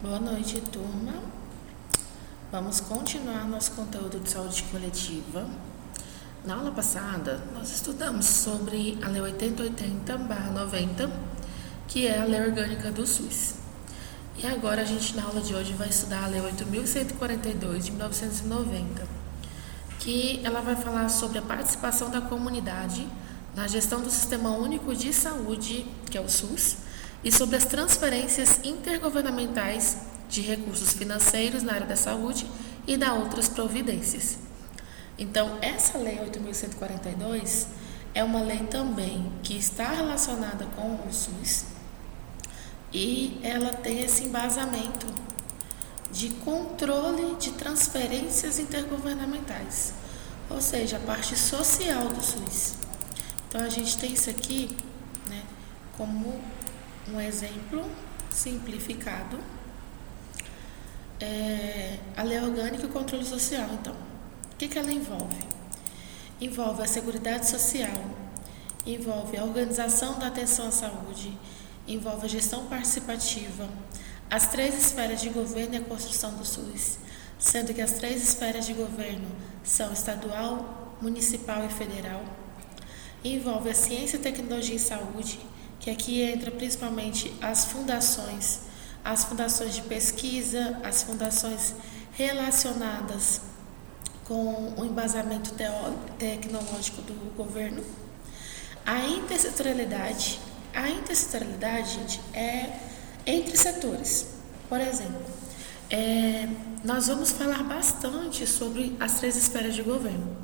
Boa noite, turma. Vamos continuar nosso conteúdo de saúde coletiva. Na aula passada, nós estudamos sobre a Lei 8080/90, que é a Lei Orgânica do SUS. E agora na aula de hoje, vai estudar a Lei 8.142, de 1990, que ela vai falar sobre a participação da comunidade na gestão do Sistema Único de Saúde, que é o SUS, e sobre as transferências intergovernamentais de recursos financeiros na área da saúde e da outras providências. Então, essa Lei 8.142 é uma lei também que está relacionada com o SUS e ela tem esse embasamento de controle de transferências intergovernamentais, ou seja, a parte social do SUS. Então, a gente tem isso aqui, né, como um exemplo simplificado. A Lei Orgânica e o Controle Social, então. O que ela envolve? Envolve a Seguridade Social, envolve a organização da atenção à saúde, envolve a gestão participativa, as 3 esferas de governo e a construção do SUS, sendo que as 3 esferas de governo são estadual, municipal e federal. Envolve a ciência, tecnologia e saúde, que aqui entra principalmente as fundações de pesquisa, as fundações relacionadas com o embasamento tecnológico do governo. A intersetorialidade, gente, é entre setores. Por exemplo, nós vamos falar bastante sobre as 3 esferas de governo,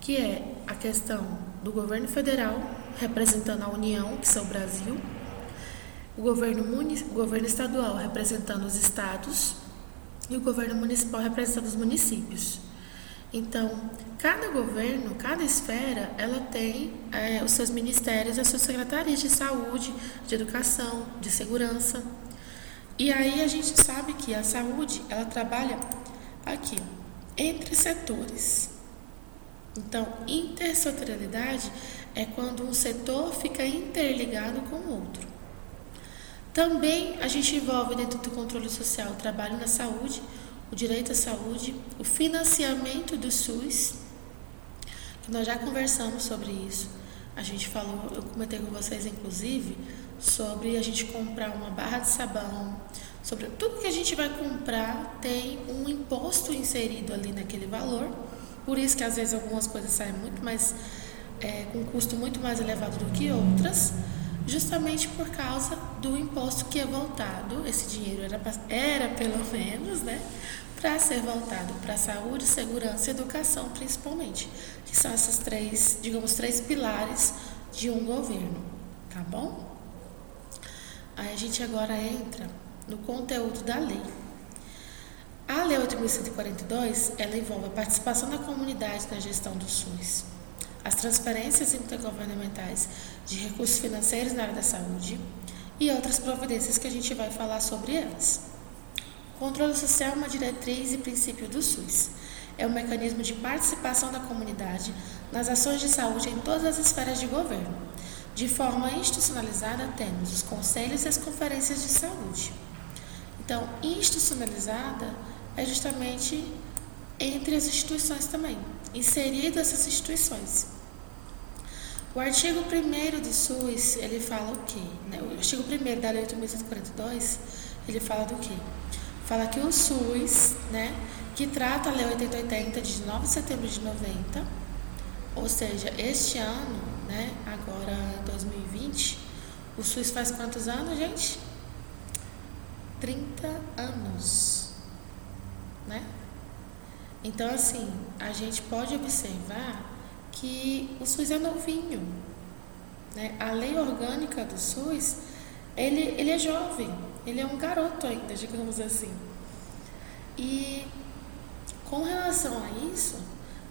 que é a questão do governo federal, representando a União, que é o Brasil, o governo estadual representando os estados e o governo municipal representando os municípios. Então, cada governo, cada esfera, ela tem os seus ministérios, as suas secretarias de saúde, de educação, de segurança. E aí a gente sabe que a saúde, ela trabalha aqui, entre setores. Então, intersetorialidade é quando um setor fica interligado com o outro. Também a gente envolve dentro do controle social o trabalho na saúde, o direito à saúde, o financiamento do SUS, que nós já conversamos sobre isso. A gente falou, eu comentei com vocês inclusive, sobre a gente comprar uma barra de sabão, sobre tudo que a gente vai comprar tem um imposto inserido ali naquele valor, por isso que às vezes algumas coisas saem muito mais, com um custo muito mais elevado do que outras, justamente por causa do imposto que é voltado, esse dinheiro era pelo menos, né, para ser voltado para saúde, segurança e educação principalmente, que são essas 3 pilares de um governo, tá bom? Aí a gente agora entra no conteúdo da lei. A Lei 8.142, ela envolve a participação da comunidade na gestão do SUS, as transferências intergovernamentais de recursos financeiros na área da saúde e outras providências que a gente vai falar sobre elas. O controle social é uma diretriz e princípio do SUS. É um mecanismo de participação da comunidade nas ações de saúde em todas as esferas de governo. De forma institucionalizada, temos os conselhos e as conferências de saúde. Então, institucionalizada é justamente entre as instituições também, inserido essas instituições. O artigo 1º do SUS, ele fala o quê? O artigo 1º da Lei 8.142, ele fala do quê? Fala que o SUS, né, que trata a Lei 8080 de 9 de setembro de 90, ou seja, este ano, né, agora 2020, o SUS faz quantos anos, gente? 30 anos, né? Então, assim, a gente pode observar que o SUS é novinho, né? A lei orgânica do SUS, ele é jovem, ele é um garoto ainda, digamos assim. E com relação a isso,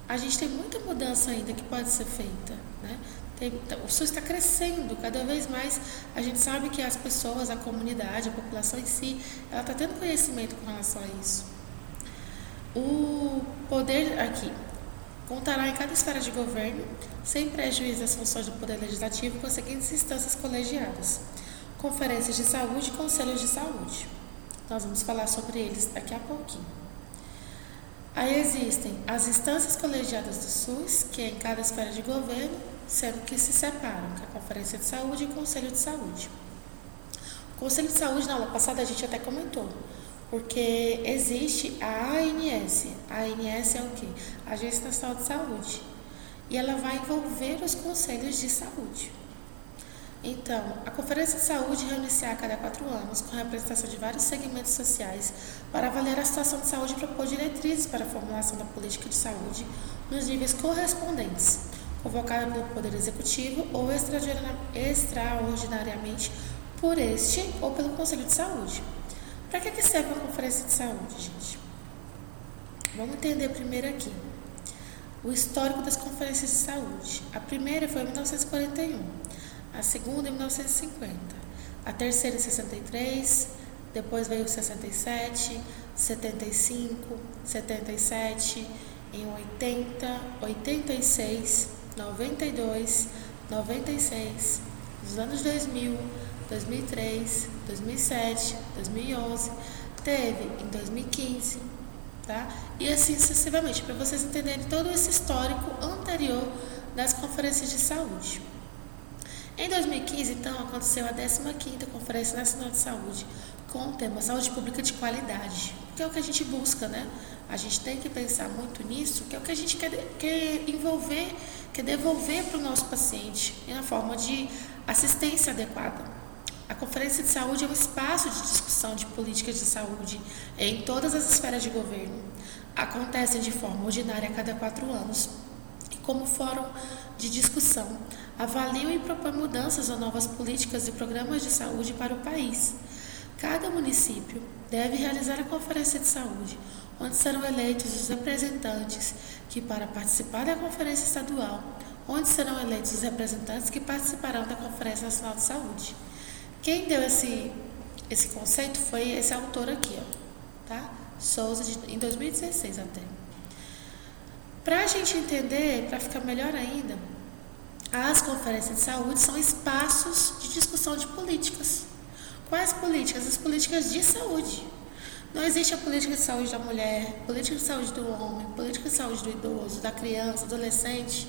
a gente tem muita mudança ainda que pode ser feita, né? O SUS está crescendo cada vez mais. A gente sabe que as pessoas, a comunidade, a população em si, ela está tendo conhecimento com relação a isso. O poder aqui contará em cada esfera de governo, sem prejuízo das funções do Poder Legislativo, com as seguintes instâncias colegiadas: conferências de saúde e conselhos de saúde. Nós vamos falar sobre eles daqui a pouquinho. Aí existem as instâncias colegiadas do SUS, que é em cada esfera de governo, sendo que se separam, que é a Conferência de Saúde e o Conselho de Saúde. O Conselho de Saúde, na aula passada, a gente até comentou, porque existe a ANS. A ANS é o quê? Agência Nacional de Saúde. E ela vai envolver os conselhos de saúde. Então, a Conferência de Saúde reúne-se a cada 4 anos, com representação de vários segmentos sociais, para avaliar a situação de saúde e propor diretrizes para a formulação da política de saúde nos níveis correspondentes, convocada pelo Poder Executivo ou extraordinariamente por este ou pelo Conselho de Saúde. Para que serve a Conferência de Saúde, gente? Vamos entender primeiro aqui o histórico das conferências de saúde. A primeira foi em 1941, a segunda em 1950, a terceira em 63, depois veio 67, 75, 77, em 80, 86, 92, 96, nos anos 2000, 2003, 2007, 2011, teve em 2015, tá? E assim sucessivamente, para vocês entenderem todo esse histórico anterior das conferências de saúde. Em 2015, então, aconteceu a 15ª Conferência Nacional de Saúde, com o tema Saúde Pública de Qualidade, que é o que a gente busca, né? A gente tem que pensar muito nisso, que é o que a gente quer envolver, quer devolver para o nosso paciente, na forma de assistência adequada. A Conferência de Saúde é um espaço de discussão de políticas de saúde em todas as esferas de governo. Acontecem de forma ordinária a cada 4 anos e, como fórum de discussão, avaliam e propõem mudanças ou novas políticas e programas de saúde para o país. Cada município deve realizar a Conferência de Saúde, onde serão eleitos os representantes que, para participar da Conferência Estadual, onde serão eleitos os representantes que participarão da Conferência Nacional de Saúde. Quem deu esse conceito foi esse autor aqui, tá? Souza, em 2016 até. Para a gente entender, para ficar melhor ainda, as conferências de saúde são espaços de discussão de políticas. Quais políticas? As políticas de saúde. Não existe a política de saúde da mulher, política de saúde do homem, política de saúde do idoso, da criança, do adolescente,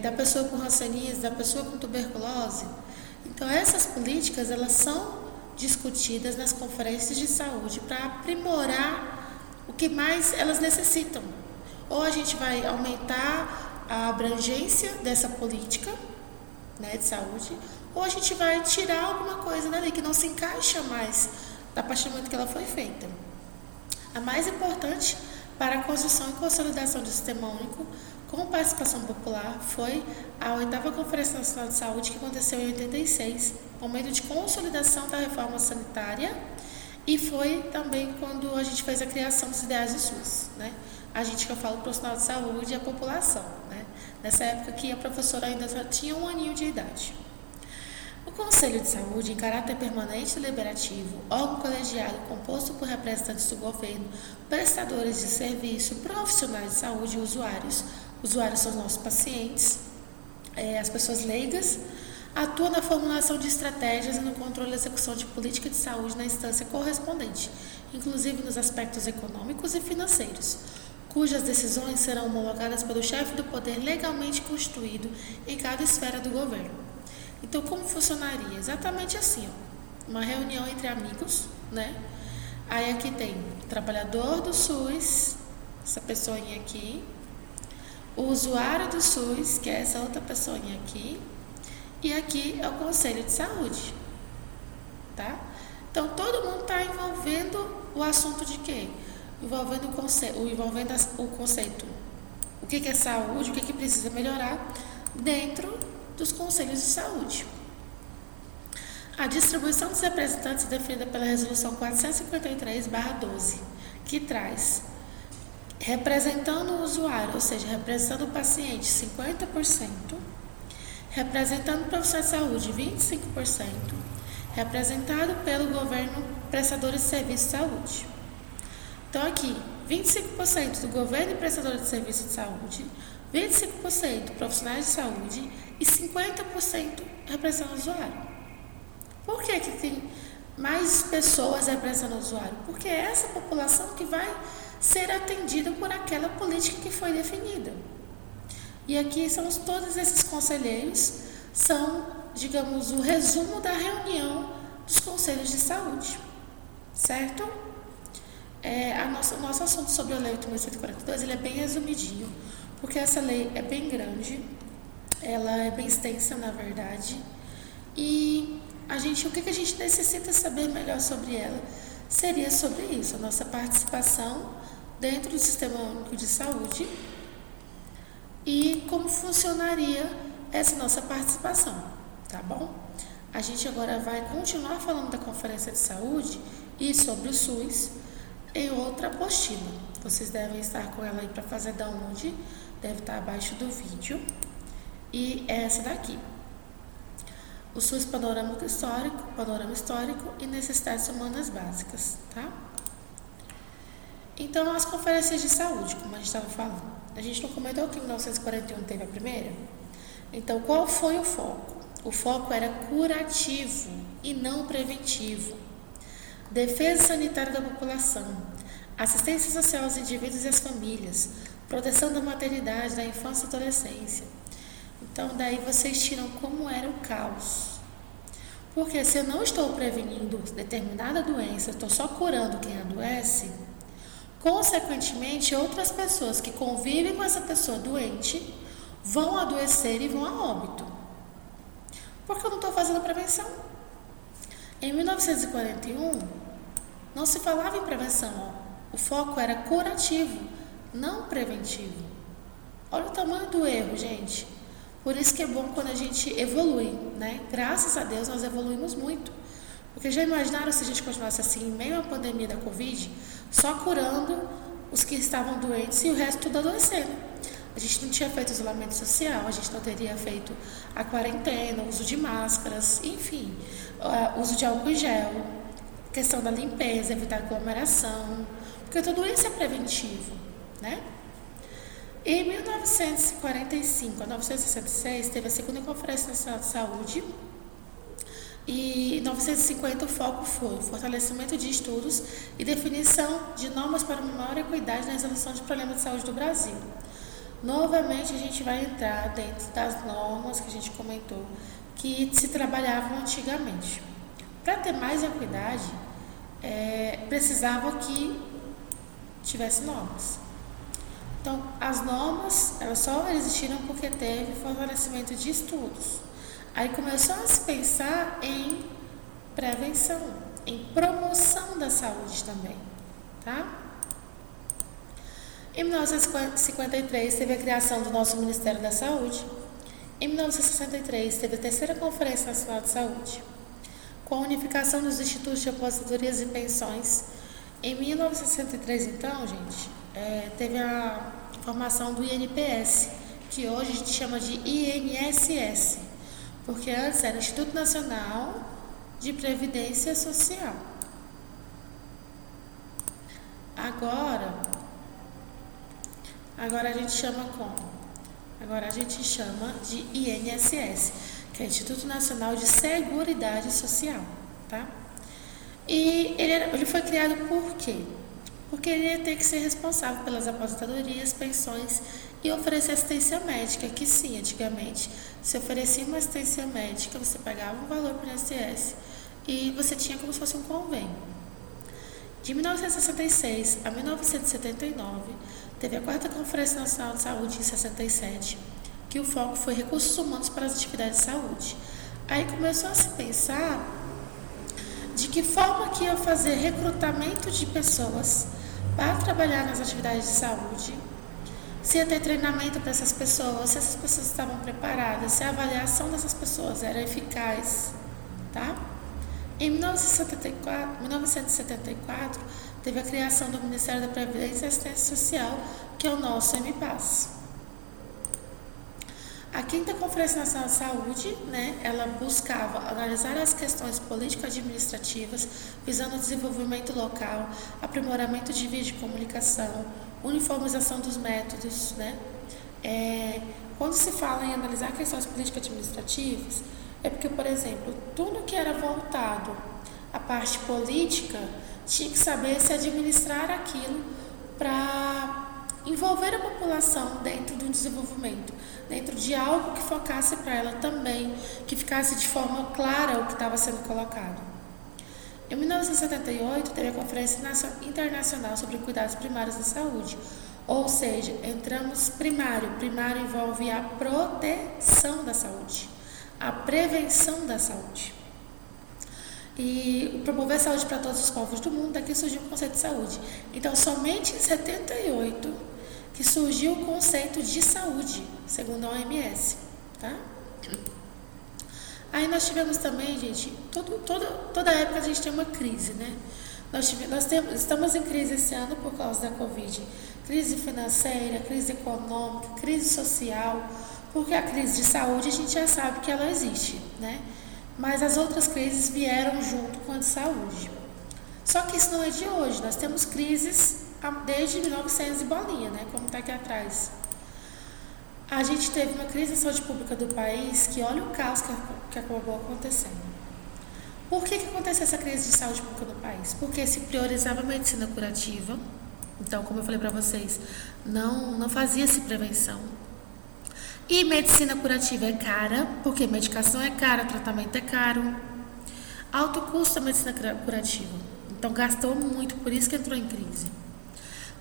da pessoa com hanseníase, da pessoa com tuberculose. Então, essas políticas, elas são discutidas nas conferências de saúde para aprimorar o que mais elas necessitam. Ou a gente vai aumentar a abrangência dessa política, né, de saúde, ou a gente vai tirar alguma coisa dali que não se encaixa mais a partir do momento que ela foi feita. A mais importante para a construção e consolidação do Sistema Único com participação popular foi a 8ª Conferência Nacional de Saúde, que aconteceu em 86, momento de consolidação da reforma sanitária, e foi também quando a gente fez a criação dos ideais do SUS, né? A gente, que eu falo, profissional de saúde e a população, né? Nessa época que a professora ainda só tinha 1 aninho de idade. O Conselho de Saúde, em caráter permanente e deliberativo, órgão colegiado composto por representantes do governo, prestadores de serviço, profissionais de saúde e usuários. Usuários são os nossos pacientes, as pessoas leigas, atua na formulação de estratégias e no controle e execução de política de saúde na instância correspondente, inclusive nos aspectos econômicos e financeiros, cujas decisões serão homologadas pelo chefe do poder legalmente constituído em cada esfera do governo. Então, como funcionaria? Exatamente assim, uma reunião entre amigos, né? Aí aqui tem o trabalhador do SUS, essa pessoinha aqui, o usuário do SUS, que é essa outra pessoinha aqui, e aqui é o Conselho de Saúde, tá? Então, todo mundo está envolvendo o assunto de quê? Envolvendo o conceito. O que é saúde, o que precisa melhorar dentro dos conselhos de saúde. A distribuição dos representantes é definida pela Resolução 453/12, que traz representando o usuário, ou seja, representando o paciente, 50%, representando o profissional de saúde, 25%, representado pelo governo, prestadores de serviço de saúde. Então, aqui, 25% do governo e prestadores de serviço de saúde, 25% profissionais de saúde e 50% representando o usuário. Por que tem mais pessoas representando o usuário, porque é essa população que vai ser atendida por aquela política que foi definida. E aqui são todos esses conselheiros, são, digamos, o resumo da reunião dos conselhos de saúde, certo? O nosso assunto sobre a Lei 8.142, ele é bem resumidinho, porque essa lei é bem grande, ela é bem extensa, na verdade, e o que a gente necessita saber melhor sobre ela seria sobre isso, a nossa participação dentro do Sistema Único de Saúde e como funcionaria essa nossa participação, tá bom? A gente agora vai continuar falando da Conferência de Saúde e sobre o SUS em outra apostila. Vocês devem estar com ela aí para fazer download, deve estar abaixo do vídeo. E é essa daqui. O SUS panorama histórico e necessidades humanas básicas, tá? Então, as conferências de saúde, como a gente estava falando, a gente não comentou que em 1941 teve a primeira? Então, qual foi o foco? O foco era curativo e não preventivo. Defesa sanitária da população, assistência social aos indivíduos e às famílias, proteção da maternidade, da infância e adolescência. Então, daí vocês tiram como era o caos. Porque se eu não estou prevenindo determinada doença, estou só curando quem adoece, consequentemente, outras pessoas que convivem com essa pessoa doente vão adoecer e vão a óbito. Porque eu não estou fazendo prevenção. Em 1941, não se falava em prevenção. O foco era curativo, não preventivo. Olha o tamanho do erro, gente. Por isso que é bom quando a gente evolui, né? Graças a Deus nós evoluímos muito. Porque já imaginaram se a gente continuasse assim, em meio à pandemia da Covid, só curando os que estavam doentes e o resto tudo adoecendo. A gente não tinha feito isolamento social, a gente não teria feito a quarentena, o uso de máscaras, enfim, uso de álcool em gel, questão da limpeza, evitar aglomeração, porque tudo isso é preventivo, né? Em 1945 a 1966, teve a segunda Conferência Nacional de Saúde e em 1950 o foco foi o fortalecimento de estudos e definição de normas para maior equidade na resolução de problemas de saúde do Brasil. Novamente a gente vai entrar dentro das normas que a gente comentou que se trabalhavam antigamente. Para ter mais equidade, precisava que tivesse normas. Então, as normas, elas só existiram porque teve fortalecimento de estudos. Aí começou a se pensar em prevenção, em promoção da saúde também, tá? Em 1953, teve a criação do nosso Ministério da Saúde. Em 1963, teve a terceira Conferência Nacional de Saúde. Com a unificação dos institutos de aposentadorias e pensões. Em 1963, então, gente, teve a formação do INPS, que hoje a gente chama de INSS, porque antes era o Instituto Nacional de Previdência Social. Agora a gente chama como? Agora a gente chama de INSS, que é Instituto Nacional de Seguridade Social, tá? E ele foi criado por quê? Porque ele ia ter que ser responsável pelas aposentadorias, pensões e oferecer assistência médica, que sim, antigamente, se oferecia uma assistência médica, você pagava um valor para o INSS e você tinha como se fosse um convênio. De 1966 a 1979, teve a quarta Conferência Nacional de Saúde em 67, que o foco foi recursos humanos para as atividades de saúde. Aí começou a se pensar de que forma que ia fazer recrutamento de pessoas para trabalhar nas atividades de saúde, se ia ter treinamento para essas pessoas, se essas pessoas estavam preparadas, se a avaliação dessas pessoas era eficaz, tá? Em 1974, teve a criação do Ministério da Previdência e Assistência Social, que é o nosso MPAS. A quinta Conferência Nacional de Saúde, ela buscava analisar as questões político-administrativas, visando o desenvolvimento local, aprimoramento de vias de comunicação, uniformização dos métodos, Quando se fala em analisar questões político-administrativas, é porque, por exemplo, tudo que era voltado a parte política tinha que saber se administrar aquilo para envolver a população dentro do desenvolvimento, dentro de algo que focasse para ela também, que ficasse de forma clara o que estava sendo colocado. Em 1978, teve a Conferência Internacional sobre Cuidados Primários da Saúde, ou seja, entramos primário. Primário envolve a proteção da saúde, a prevenção da saúde. E promover saúde para todos os povos do mundo, daqui surgiu o conceito de saúde. Então, somente em 78 que surgiu o conceito de saúde, segundo a OMS, tá? Aí nós tivemos também, gente, toda época a gente tem uma crise, né? Estamos em crise esse ano por causa da Covid. Crise financeira, crise econômica, crise social, porque a crise de saúde a gente já sabe que ela existe, né? Mas as outras crises vieram junto com a de saúde. Só que isso não é de hoje, nós temos crises desde 1900 e bolinha, né? Como está aqui atrás. A gente teve uma crise de saúde pública do país que olha o caos que acabou acontecendo. Por que aconteceu essa crise de saúde pública no país? Porque se priorizava a medicina curativa, então, como eu falei para vocês, não fazia-se prevenção. E medicina curativa é cara, porque medicação é cara, tratamento é caro. Alto custo da medicina curativa. Então, gastou muito, por isso que entrou em crise.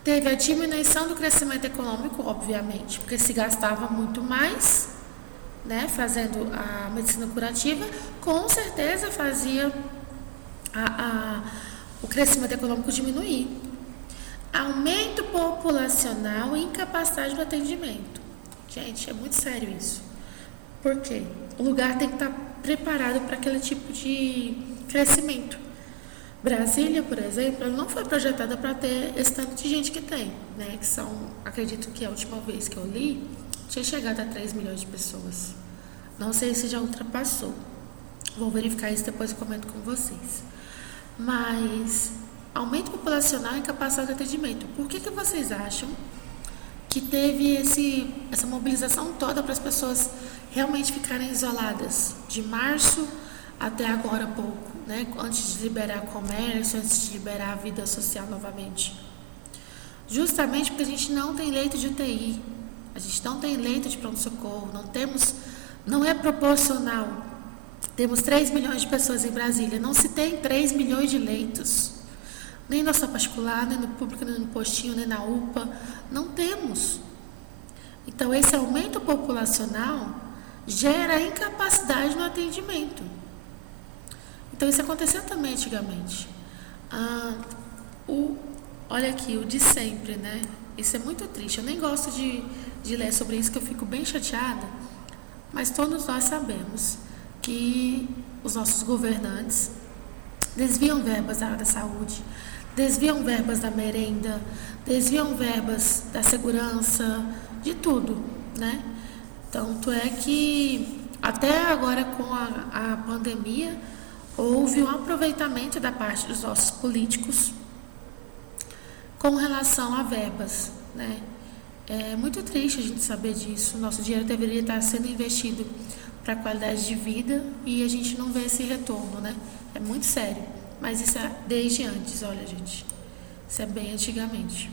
Teve a diminuição do crescimento econômico, obviamente, porque se gastava muito mais, né, fazendo a medicina curativa, com certeza fazia o crescimento econômico diminuir. Aumento populacional e incapacidade do atendimento. Gente, é muito sério isso. Por quê? O lugar tem que estar preparado para aquele tipo de crescimento. Brasília, por exemplo, não foi projetada para ter esse tanto de gente que tem, né? Que são, acredito que a última vez que eu li, tinha chegado a 3 milhões de pessoas. Não sei se já ultrapassou. Vou verificar isso depois e comento com vocês. Mas, aumento populacional e incapacidade de atendimento. Por que vocês acham que teve essa mobilização toda para as pessoas realmente ficarem isoladas? De março até agora há pouco, né? Antes de liberar comércio, antes de liberar a vida social novamente. Justamente porque a gente não tem leito de UTI, a gente não tem leito de pronto-socorro, não é proporcional. Temos 3 milhões de pessoas em Brasília, não se tem 3 milhões de leitos. Nem na sua particular, nem no público, nem no postinho, nem na UPA, não temos. Então, esse aumento populacional gera incapacidade no atendimento. Então, isso aconteceu também antigamente. Olha aqui, o de sempre, né? Isso é muito triste. Eu nem gosto de ler sobre isso, que eu fico bem chateada. Mas todos nós sabemos que os nossos governantes desviam verbas da área da saúde, desviam verbas da merenda, desviam verbas da segurança, de tudo, né? Tanto é que até agora com a pandemia houve um aproveitamento da parte dos nossos políticos com relação a verbas, né? É muito triste a gente saber disso. Nosso dinheiro deveria estar sendo investido para a qualidade de vida e a gente não vê esse retorno, né? É muito sério. Mas isso é desde antes, olha, gente. Isso é bem antigamente.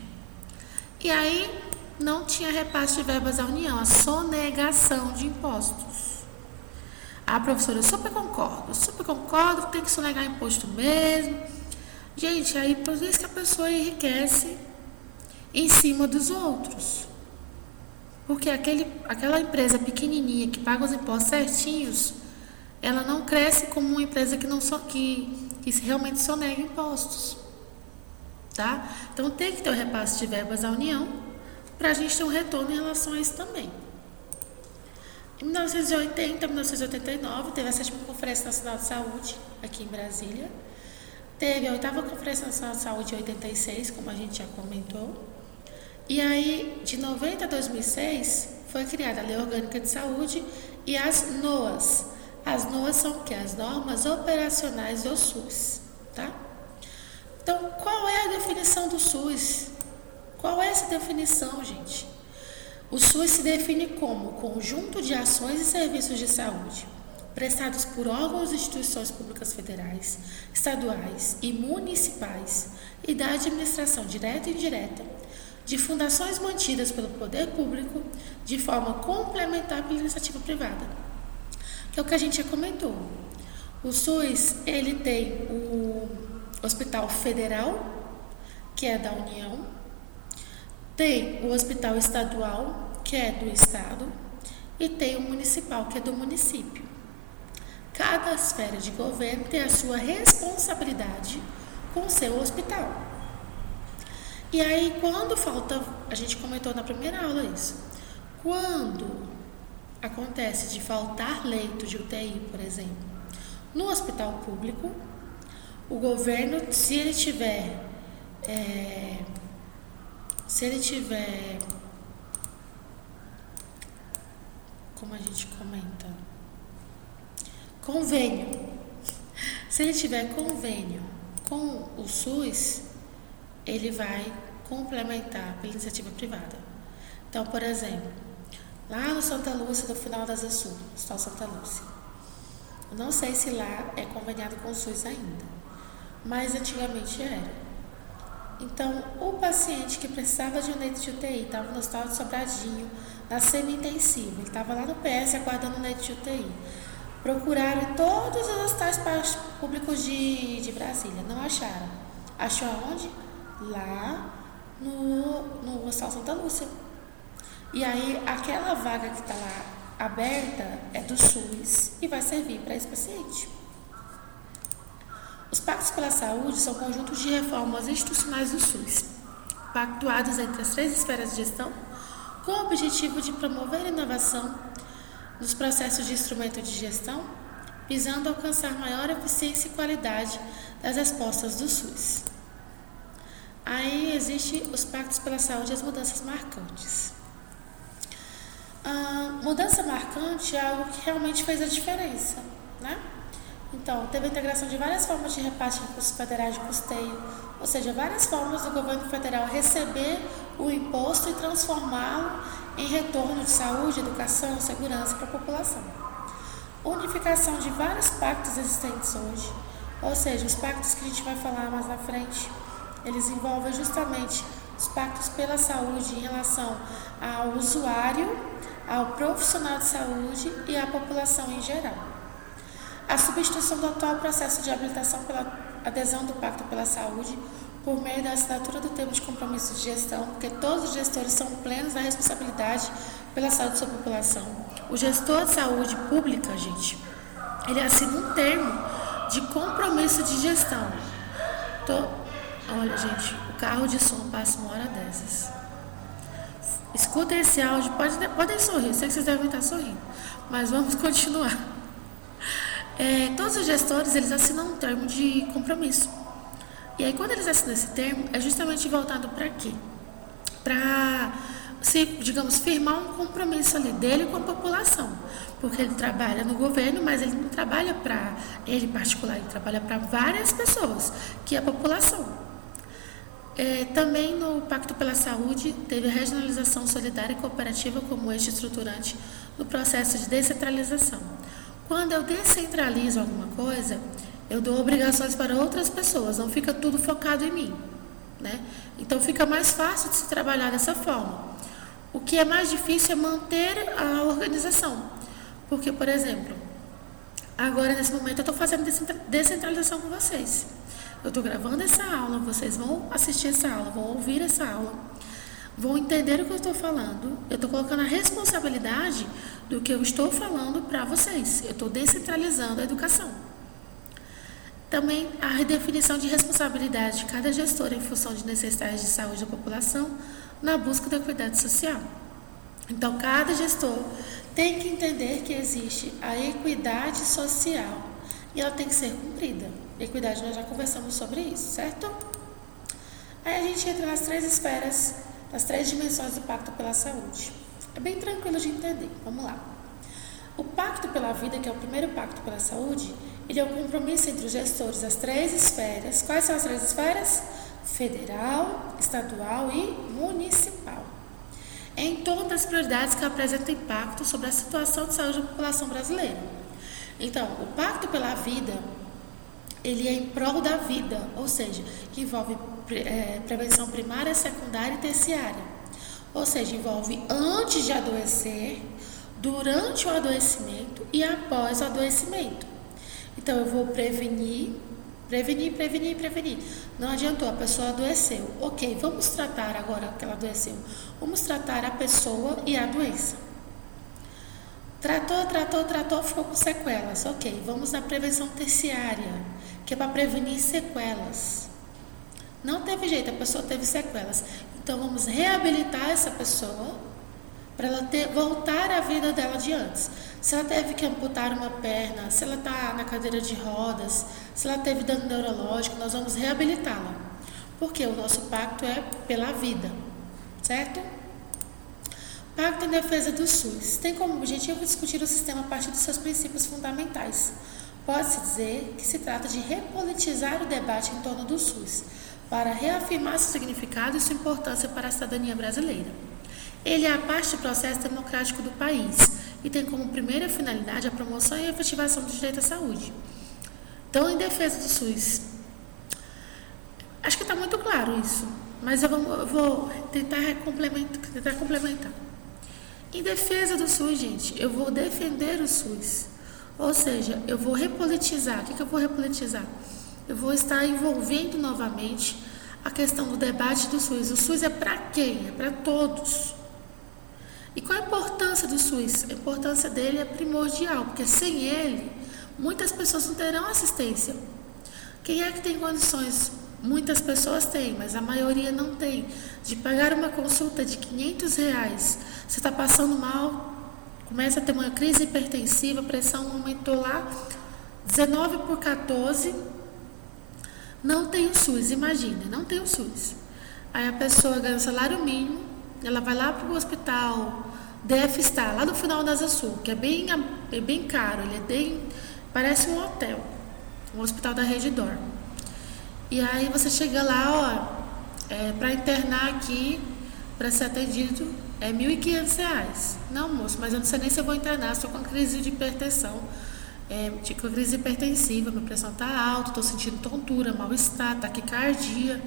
E aí, não tinha repasse de verbas à União, a sonegação de impostos. Professora, eu super concordo, tem que sonegar imposto mesmo. Gente, aí por isso que a pessoa enriquece em cima dos outros. Porque aquela empresa pequenininha que paga os impostos certinhos, ela não cresce como uma empresa que realmente sonega impostos. Tá? Então tem que ter o repasse de verbas à União para a gente ter um retorno em relação a isso também. Em 1980, 1989, teve a 7ª Conferência Nacional de Saúde aqui em Brasília. Teve a 8ª Conferência Nacional de Saúde em 86, como a gente já comentou. E aí, de 90 a 2006, foi criada a Lei Orgânica de Saúde e as NOAs. As NOAs são o quê? As Normas Operacionais do SUS, tá? Então, qual é a definição do SUS? Qual é essa definição, gente? O SUS se define como conjunto de ações e serviços de saúde prestados por órgãos e instituições públicas federais, estaduais e municipais e da administração direta e indireta, de fundações mantidas pelo poder público de forma complementar pela iniciativa privada, que é o que a gente já comentou. O SUS, ele tem o Hospital Federal, que é da União, tem o Hospital Estadual, que é do Estado, e tem o Municipal, que é do município. Cada esfera de governo tem a sua responsabilidade com o seu hospital. E aí, quando falta, a gente comentou na primeira aula isso, quando acontece de faltar leito de UTI, por exemplo, no hospital público, o governo, se ele tiver, como a gente comenta, convênio, se ele tiver convênio com o SUS, ele vai complementar pela iniciativa privada. Então, por exemplo, lá no Santa Lúcia, no final da Asa Sul, Hospital Santa Lúcia, eu não sei se lá é conveniado com o SUS ainda, mas antigamente era. Então, o paciente que precisava de um leito de UTI, estava no hospital de Sobradinho, na semi-intensiva, ele estava lá no PS aguardando um leito de UTI. Procuraram em todos os hospitais públicos de Brasília, não acharam. Achou aonde? Lá no Hospital Santa Lúcia. E aí, aquela vaga que está lá aberta é do SUS e vai servir para esse paciente. Os pactos pela saúde são conjuntos de reformas institucionais do SUS, pactuados entre as 3 esferas de gestão, com o objetivo de promover a inovação nos processos de instrumento de gestão, visando alcançar maior eficiência e qualidade das respostas do SUS. Aí existem os pactos pela saúde e as mudanças marcantes. A mudança marcante é algo que realmente fez a diferença, né? Então, teve a integração de várias formas de repasse de recursos federais de custeio, ou seja, várias formas do governo federal receber o imposto e transformá-lo em retorno de saúde, educação, segurança para a população. Unificação de vários pactos existentes hoje, ou seja, os pactos que a gente vai falar mais na frente, eles envolvem justamente os pactos pela saúde em relação ao usuário, ao profissional de saúde e à população em geral. A substituição do atual processo de habilitação pela adesão do Pacto pela Saúde por meio da assinatura do termo de compromisso de gestão, porque todos os gestores são plenos da responsabilidade pela saúde da sua população. O gestor de saúde pública, gente, ele assina um termo de compromisso de gestão. Olha, gente, o carro de som passa uma hora dessas. Escutem esse áudio, podem sorrir, sei que vocês devem estar sorrindo, mas vamos continuar. Todos os gestores, eles assinam um termo de compromisso. E aí, quando eles assinam esse termo, é justamente voltado para quê? Para, digamos, firmar um compromisso ali dele com a população. Porque ele trabalha no governo, mas ele não trabalha para ele particular, ele trabalha para várias pessoas, que é a população. Também no Pacto pela Saúde, teve a regionalização solidária e cooperativa como eixo estruturante no processo de descentralização. Quando eu descentralizo alguma coisa, eu dou obrigações para outras pessoas, não fica tudo focado em mim, né? Então fica mais fácil de se trabalhar dessa forma. O que é mais difícil é manter a organização, porque, por exemplo, agora nesse momento eu estou fazendo descentralização com vocês. Eu estou gravando essa aula, vocês vão assistir essa aula, vão ouvir essa aula, vão entender o que eu estou falando. Eu estou colocando a responsabilidade do que eu estou falando para vocês. Eu estou descentralizando a educação. Também a redefinição de responsabilidade de cada gestor em função de necessidades de saúde da população na busca da equidade social. Então, cada gestor tem que entender que existe a equidade social e ela tem que ser cumprida. Equidade, nós já conversamos sobre isso, certo? Aí a gente entra nas 3 esferas, nas 3 dimensões do Pacto pela Saúde. É bem tranquilo de entender. Vamos lá. O Pacto pela Vida, que é o primeiro Pacto pela Saúde, ele é um compromisso entre os gestores das 3 esferas. Quais são as 3 esferas? Federal, estadual e municipal. Em torno das prioridades que apresentam impacto sobre a situação de saúde da população brasileira. Então, o Pacto pela Vida, ele é em prol da vida, ou seja, que envolve prevenção primária, secundária e terciária. Ou seja, envolve antes de adoecer, durante o adoecimento e após o adoecimento. Então, eu vou prevenir. Não adiantou, a pessoa adoeceu. Ok, vamos tratar agora que ela adoeceu. Vamos tratar a pessoa e a doença. Tratou, ficou com sequelas. Ok, vamos na prevenção terciária, que é para prevenir sequelas. Não teve jeito, a pessoa teve sequelas. Então, vamos reabilitar essa pessoa para ela voltar à vida dela de antes. Se ela teve que amputar uma perna, se ela está na cadeira de rodas, se ela teve dano neurológico, nós vamos reabilitá-la. Porque o nosso pacto é pela vida, certo? Pacto em defesa do SUS. Tem como objetivo discutir o sistema a partir dos seus princípios fundamentais. Pode-se dizer que se trata de repolitizar o debate em torno do SUS, para reafirmar seu significado e sua importância para a cidadania brasileira. Ele é a parte do processo democrático do país e tem como primeira finalidade a promoção e a efetivação do direito à saúde. Então, em defesa do SUS, acho que está muito claro isso, mas eu vou tentar complementar. Em defesa do SUS, gente, eu vou defender o SUS, ou seja, eu vou repolitizar. O que eu vou repolitizar? Eu vou estar envolvendo novamente a questão do debate do SUS. O SUS é para quem? É para todos. E qual a importância do SUS? A importância dele é primordial, porque sem ele, muitas pessoas não terão assistência. Quem é que tem condições? Muitas pessoas têm, mas a maioria não tem. De pagar uma consulta de R$500, você está passando mal, começa a ter uma crise hipertensiva, a pressão aumentou lá, 19/14, não tem o SUS, imagina, não tem o SUS. Aí a pessoa ganha o salário mínimo, ela vai lá para o hospital DF-Star, lá no final da Asa Sul, que é bem caro, parece um hotel, um hospital da Rede D'Or. E aí você chega lá, para internar aqui, para ser atendido, é R$1.500. Não, moço, mas eu não sei nem se eu vou internar, estou com crise de hipertensão, com crise hipertensiva, minha pressão está alta, estou sentindo tontura, mal-estar, taquicardia.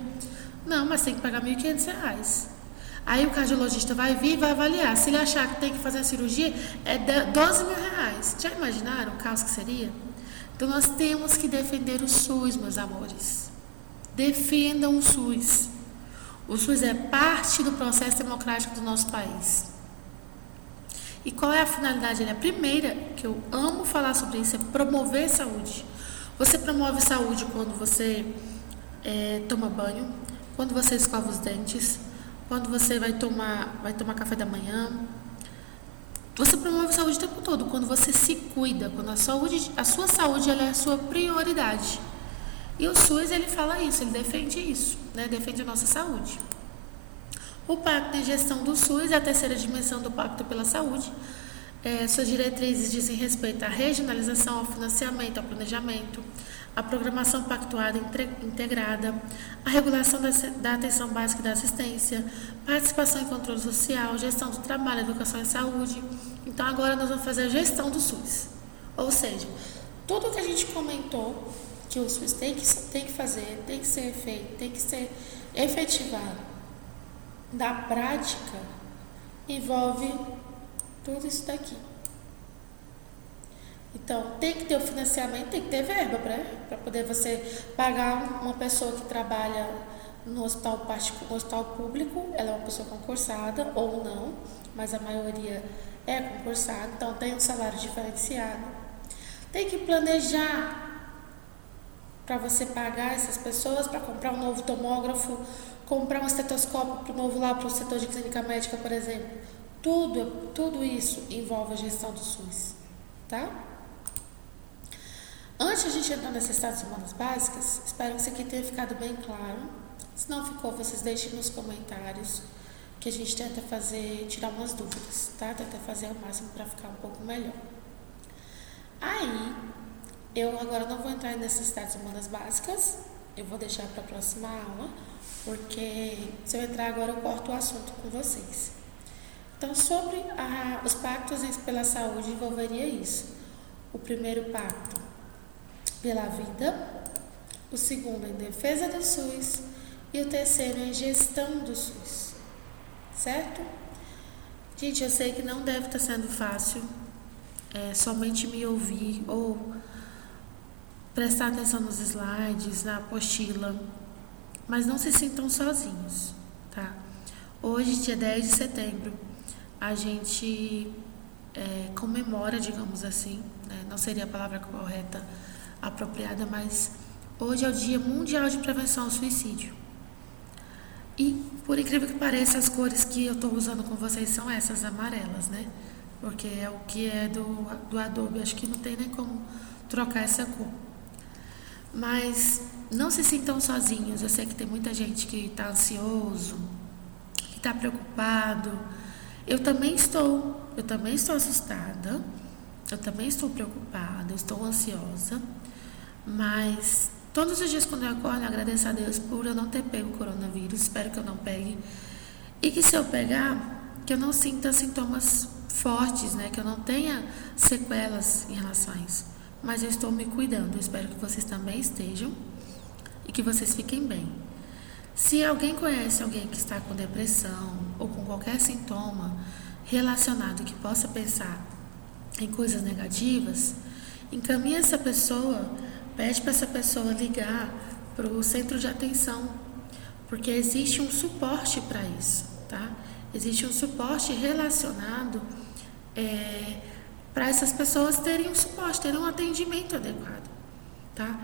Não, mas tem que pagar R$1.500. Aí o cardiologista vai vir e vai avaliar. Se ele achar que tem que fazer a cirurgia, é R$12.000. Já imaginaram o caos que seria? Então nós temos que defender o SUS, meus amores. Defendam o SUS. O SUS é parte do processo democrático do nosso país. E qual é a finalidade? A primeira, que eu amo falar sobre isso, é promover saúde. Você promove saúde quando você toma banho, quando você escova os dentes, quando você vai tomar café da manhã. Você promove saúde o tempo todo, quando você se cuida, quando a sua saúde ela é a sua prioridade. E o SUS, ele fala isso, ele defende isso, né? Defende a nossa saúde. O Pacto de Gestão do SUS é a terceira dimensão do Pacto pela Saúde. Suas diretrizes dizem respeito à regionalização, ao financiamento, ao planejamento, à programação pactuada integrada, à regulação da atenção básica e da assistência, participação e controle social, gestão do trabalho, educação e saúde. Então, agora nós vamos fazer a gestão do SUS. Ou seja, tudo que a gente comentou que o SUS tem que fazer, tem que ser feito, tem que ser efetivado na prática, envolve tudo isso daqui. Então, tem que ter o financiamento, tem que ter verba para poder você pagar uma pessoa que trabalha no hospital público. Ela é uma pessoa concursada ou não, mas a maioria é concursada, então tem um salário diferenciado. Tem que planejar para você pagar essas pessoas, para comprar um novo tomógrafo, comprar um estetoscópio novo lá para o setor de clínica médica, por exemplo. Tudo isso envolve a gestão do SUS, tá? Antes de a gente entrar nas necessidades humanas básicas, espero que isso aqui tenha ficado bem claro. Se não ficou, vocês deixem nos comentários, que a gente tenta tirar umas dúvidas, tá? Tenta fazer ao máximo para ficar um pouco melhor. Aí, eu agora não vou entrar em necessidades humanas básicas, eu vou deixar para a próxima aula, porque se eu entrar agora eu corto o assunto com vocês. Então, sobre os pactos pela saúde, envolveria isso. O primeiro pacto pela vida, o segundo em defesa do SUS e o terceiro em gestão do SUS, certo? Gente, eu sei que não deve estar sendo fácil somente me ouvir ou prestar atenção nos slides, na apostila, mas não se sintam sozinhos, tá? Hoje, dia 10 de setembro, a gente comemora, digamos assim, né? Não seria a palavra correta, apropriada, mas hoje é o Dia Mundial de Prevenção ao Suicídio. E, por incrível que pareça, as cores que eu estou usando com vocês são essas amarelas, né? Porque é o que é do Adobe, acho que não tem nem como trocar essa cor. Mas não se sintam sozinhos, eu sei que tem muita gente que está ansioso, que está preocupado. Eu também estou assustada, eu também estou preocupada, eu estou ansiosa, mas todos os dias quando eu acordo, eu agradeço a Deus por eu não ter pego o coronavírus, espero que eu não pegue, e que se eu pegar, que eu não sinta sintomas fortes, né, que eu não tenha sequelas em relação a isso, mas eu estou me cuidando, eu espero que vocês também estejam e que vocês fiquem bem. Se alguém conhece alguém que está com depressão ou com qualquer sintoma relacionado que possa pensar em coisas negativas, encaminhe essa pessoa, pede para essa pessoa ligar para o centro de atenção, porque existe um suporte para isso, tá? Existe um suporte relacionado para essas pessoas terem um suporte, terem um atendimento adequado, tá?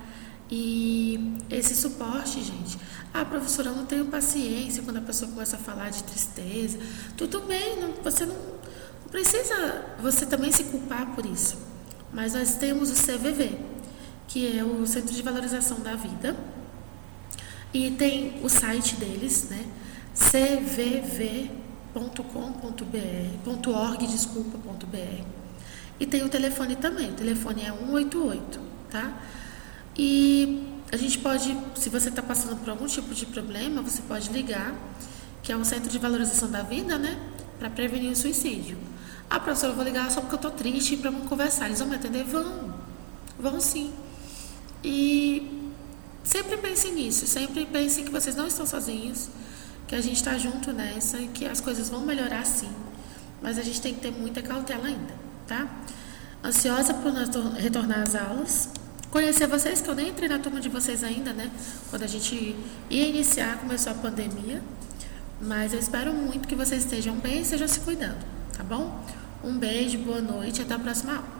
E esse suporte, gente, professora, eu não tenho paciência quando a pessoa começa a falar de tristeza. Tudo bem, você não precisa você também se culpar por isso. Mas nós temos o CVV, que é o Centro de Valorização da Vida, e tem o site deles, né? cvv.org.br. E tem o telefone também, o telefone é 188, tá? E a gente pode, se você está passando por algum tipo de problema, você pode ligar, que é o Centro de Valorização da Vida, né? Para prevenir o suicídio. Professora, eu vou ligar só porque eu estou triste para me conversar. Eles vão me atender? Vão sim. E sempre pensem nisso, sempre pensem que vocês não estão sozinhos, que a gente está junto nessa e que as coisas vão melhorar sim. Mas a gente tem que ter muita cautela ainda, tá? Ansiosa por retornar às aulas. Conhecer vocês, que eu nem entrei na turma de vocês ainda, né? Quando a gente ia iniciar, começou a pandemia. Mas eu espero muito que vocês estejam bem e estejam se cuidando, tá bom? Um beijo, boa noite e até a próxima aula.